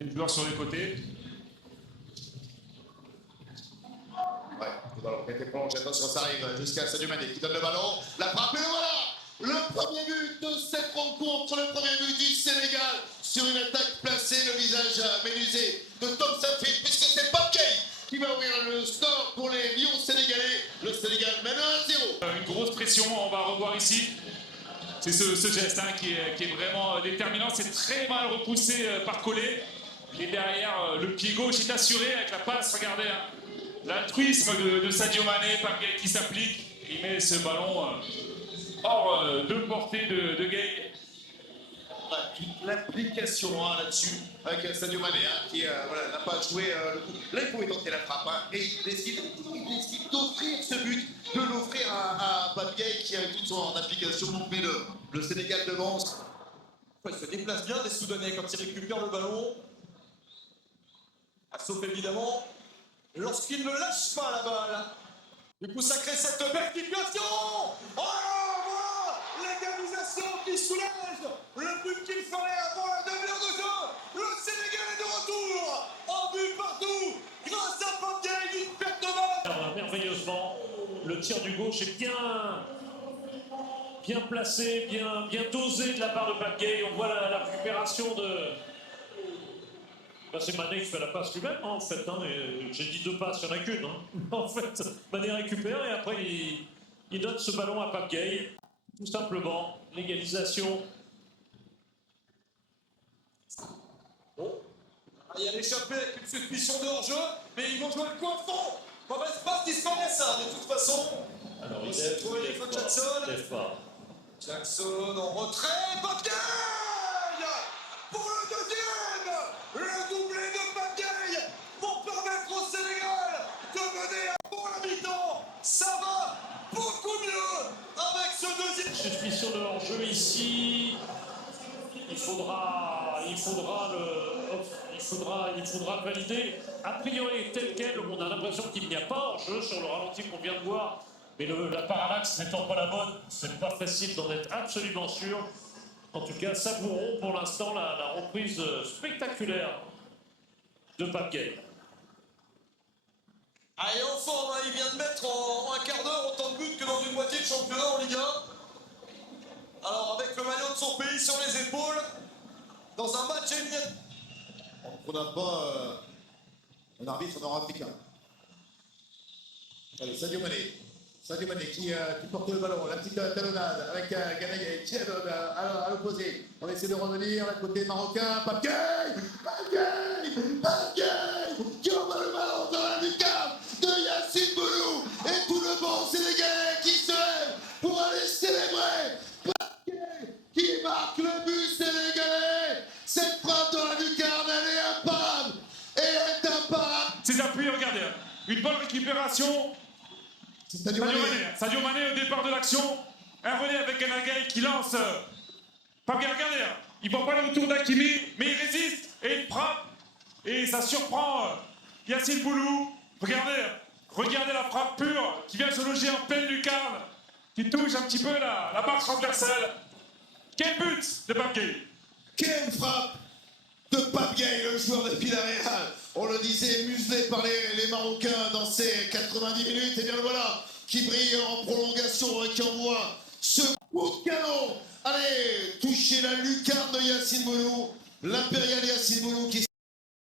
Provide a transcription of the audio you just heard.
Les joueurs sur les côtés. Ouais, le ballon qui a été prolongé, attention, ça arrive jusqu'à Sadio Mané qui donne le ballon, la frappe et le voilà. Le premier but de cette rencontre, le premier but du Sénégal sur une attaque placée, le visage médusé de Tom Safid, puisque c'est Pape Gueye qui va ouvrir le score pour les Lions sénégalais. Le Sénégal mène 1-0. Une grosse pression, on va revoir ici. C'est ce geste qui est vraiment déterminant. C'est très mal repoussé par Collé. Et derrière, le pied gauche est assuré avec la passe. Regardez, l'altruisme de Sadio Mané, Pape Gueye qui s'applique. Il met ce ballon hors de portée de Gueye. Toute l'application là-dessus avec Sadio Mané qui voilà, n'a pas joué le coup. Là, il pouvait tenter la frappe et il décide d'offrir ce but, de l'offrir à Pape Gueye qui a toute son application. Donc, mais le Sénégal devance. Il se déplace bien les Soudanais quand ils récupèrent le ballon. Sauf évidemment lorsqu'il ne lâche pas la balle. Du coup, ça crée cette percussion. Oh là, l'égalisation qui soulève le but qu'il fallait avant la demi-heure de jeu. Le Sénégal est de retour. Un but partout grâce à Pape Gueye, une perte de balle. Merveilleusement, le tir du gauche est bien placé, bien dosé de la part de Pape Gueye. On voit la récupération de... c'est Mané qui fait la passe lui-même, en fait. J'ai dit 2 passes, il n'y en a qu'une. En fait, Mané récupère et après il donne ce ballon à Pape Gueye. Tout simplement, l'égalisation. Bon, il y a l'échappée avec une suspicion de hors-jeu, mais ils vont jouer le coin de fond. Mauvaise passe qui se connaît ça, de toute façon. Alors il lève pas. Jackson en retrait, Pape Gueye pour le deuxième. Le doublé de Pape Gueye pour permettre au Sénégal de mener à bon la mi-temps. Ça va beaucoup mieux avec ce deuxième. Suspicion de hors-jeu ici. Il faudra valider. A priori, tel quel, on a l'impression qu'il n'y a pas hors-jeu sur le ralenti qu'on vient de voir. Mais la parallaxe n'étant pas la bonne, c'est pas facile d'en être absolument sûr. En tout cas, savourons pour l'instant la reprise spectaculaire de Pape Gueye. Allez, en forme, il vient de mettre en un quart d'heure autant de buts que dans une moitié de championnat en Ligue 1. Alors, avec le maillot de son pays sur les épaules, dans un match éliminé. On n'a pas un arbitre nord-africain. Allez, Sadio Mané qui porte le ballon, la petite talonnade avec Gana qui est à l'opposé. On essaie de revenir, la côté marocain, Pape Gueye qui envoie le ballon dans la lucarne de Yacine Bounou et tout le banc sénégalais qui se lève pour aller célébrer. Pape Gueye qui marque le but sénégalais. Cette frappe dans la lucarne, elle est imparable. Elle est imparable. Ses appuis, regardez. Une bonne récupération. Sadio Mané au départ de l'action. Un relais avec Gana Gueye qui lance. Pape Gueye, regardez. Il ne voit pas le retour d'Hakimi, mais il résiste et il frappe. Et ça surprend Yacine Bounou. Regardez la frappe pure qui vient se loger en pleine lucarne, qui touche un petit peu la barre transversale. Quel but de Pape Gueye! Quelle frappe de Pape Gueye, le joueur de Villarreal. On le disait, muselé par les Marocains dans ces 90 minutes. Et bien le voilà, qui brille en prolongation et qui envoie ce coup de canon. Allez, toucher la lucarne de Yacine Bounou. L'impérial Yacine Bounou qui